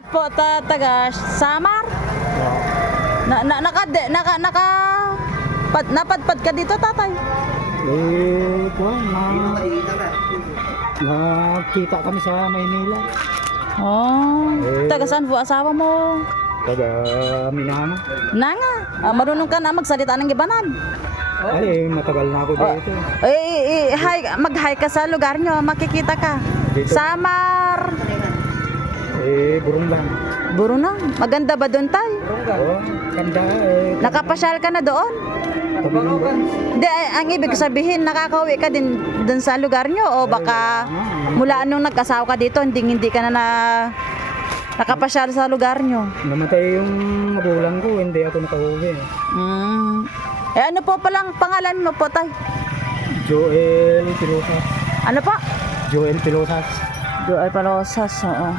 Po taga Samar. Napadpad ka dito, tatay. Nakita kami sa Maynila. Oh, taga saan po asawa mo? Taga Minama. Nanga, marunong ka na magsalita ng Ibanan. Ay, matagal na ako dito. Mag-hi ka sa lugar nyo, makikita ka. Dito? Samar. Burong lang. Burunang, maganda ba doon, tay? Oh, ganda. Nakapasyal ka na doon? Hindi, ang ibig sabihin, nakakauwi ka din doon sa lugar nyo o baka mula nung nagkasawa ka dito, hindi ka na nakapasyal sa lugar nyo? Namatay yung magulang ko, hindi ako nakauwi. Ano po palang pangalan mo po, tay? Joel Pilosas. Ano po? Joel Pilosas. Joel Palosas, oo.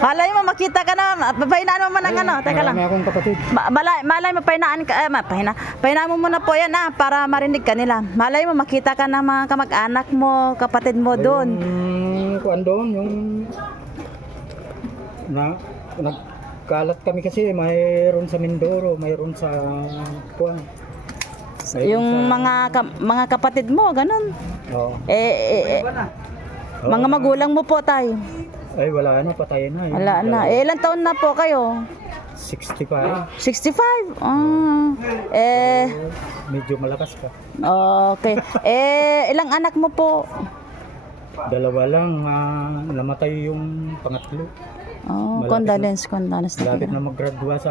Malay mo, makita ka na, pahinaan mo man ang ano, teka lang. Marami akong kapatid. Malay mo, pahinaan ka, pahinaan mo muna po yan para marinig ka nila. Malay mo, makita ka ng mga kamag-anak mo, kapatid mo doon. Kuan doon, yung nagkalat kami kasi mayroon sa Mindoro, mayroon sa kuan. Yung mga kapatid mo, ganun. Oo. Mga magulang mo po, tay. Ay, wala na, patay na. Wala na. Ilang taon na po kayo? 65. 65? Medyo malakas pa. Okay. Ilang anak mo po? Dalawa lang, namatay yung pangatlo. Oh, Malapit condolence na Lapit kita. na mag-gradua sa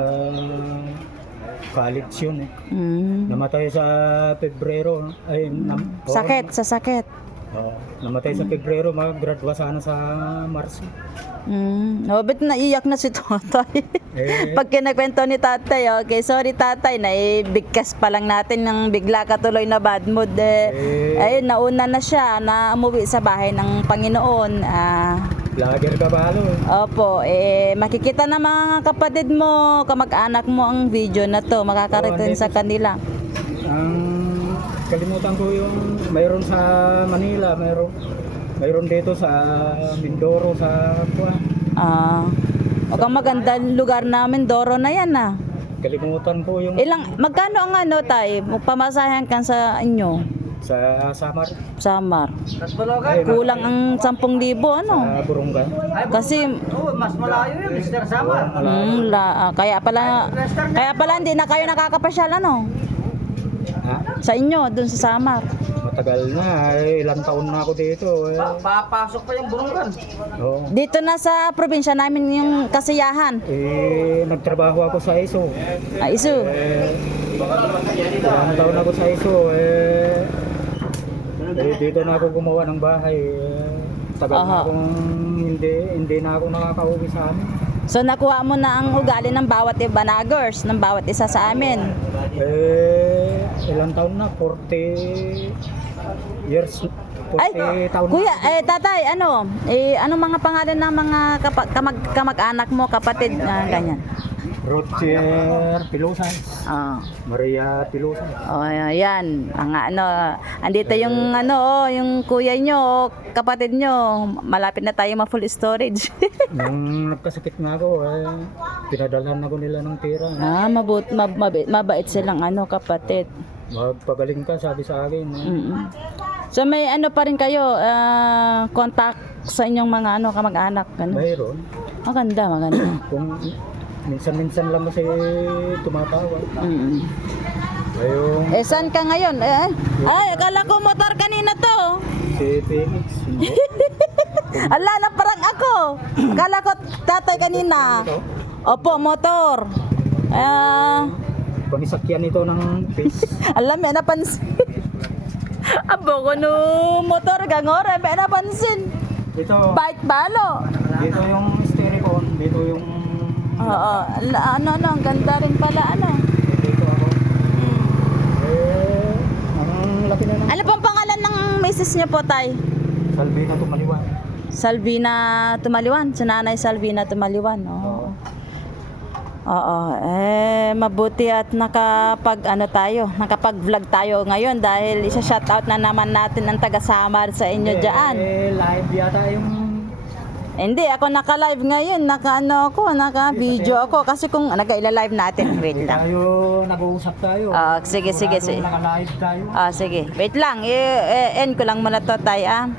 college yun. Namatay sa Pebrero. Sakit, sa sakit. Namatay sa Pebrero, mag-gradua sana sa Marso. Ba't naiyak na si tatay? Pag kinakwento ni tatay, okay, sorry tatay, naibigkas pa lang natin ng bigla ka tuloy na bad mood. Ayun, nauna na siya na umuwi sa bahay ng Panginoon. Vlogger ka ba, ano? Opo, makikita na mga kapatid mo, kamag-anak mo ang video na to, makakarating sa kanila. Kalimutan ko yung mayroon sa Manila, mayroon dito sa Mindoro, sa Kuan. Ang magandang lugar namin, Doro na yan Kalimutan ko yung Magkano ang ano tay, pamasahan kan sa inyo? sa Samar. Samar. Kulang ang 10,000 ano? Sa Burungan. Kasi mas malayo yun, Mr. Samar. kaya pala hindi na kayo nakakapasyal ano? Sa inyo, dun sa Samar. Matagal na, ilang taon na ako dito. Papasok pa yung burungan. Oo. Dito na sa probinsya namin yung kasiyahan. Nagtrabaho ako sa ISO. Isu. Ilang taon ako sa ISO. Dito na ako gumawa ng bahay. Tagal na akong hindi na ako nakakauwi sa amin. So nakuha mo na ang ugali ng bawat Ibanagers, ng bawat isa sa amin. Ilang taon na? 40 years. 40 taon kuya, na. tatay, anong mga pangalan ng mga kamag-anak mo, kapatid, ganyan? Roger Pilosas. Maria Pilosas. Ayan. Andito yung yung kuya nyo, kapatid nyo, malapit na tayo ma-full storage. Nung nagkasakit nga ako, pinadalhan ako nila ng pera. Mabait silang kapatid. Magpagaling ka, sabi sa akin. So may pa rin kayo, contact sa inyong mga kamag-anak? Mayroon. Maganda. Kung minsan-minsan lang kasi tumatawag. Saan ka ngayon? Akala ko motor kanina to. Si Felix. Ala, na parang ako. Akala ko tatay kanina. Opo, motor. Pangisakyan ito ng face. Alam, may napansin. Abo ko no motor gangora, may napansin. Dito. Bike balo. Dito yung styrofoam, dito yung ang ganda rin pala dito ako. Ang laki na ng Ano pong pangalan ng misis niyo po, tay? Salvina Tumaliwan. Salvina Tumaliwan, si Nanay Salvina Tumaliwan. Mabuti at nakapag-vlog tayo ngayon dahil isa-shoutout na naman natin ang taga-Samar sa inyo diyan. Live yata yung Hindi, ako naka-live ngayon. Naka-video ako. Kasi kung nag-ila-live natin, wait lang. Tayo, nag-uusap tayo. Sige. Naka-live tayo. Sige. Wait lang. I-end ko lang muna to tayo.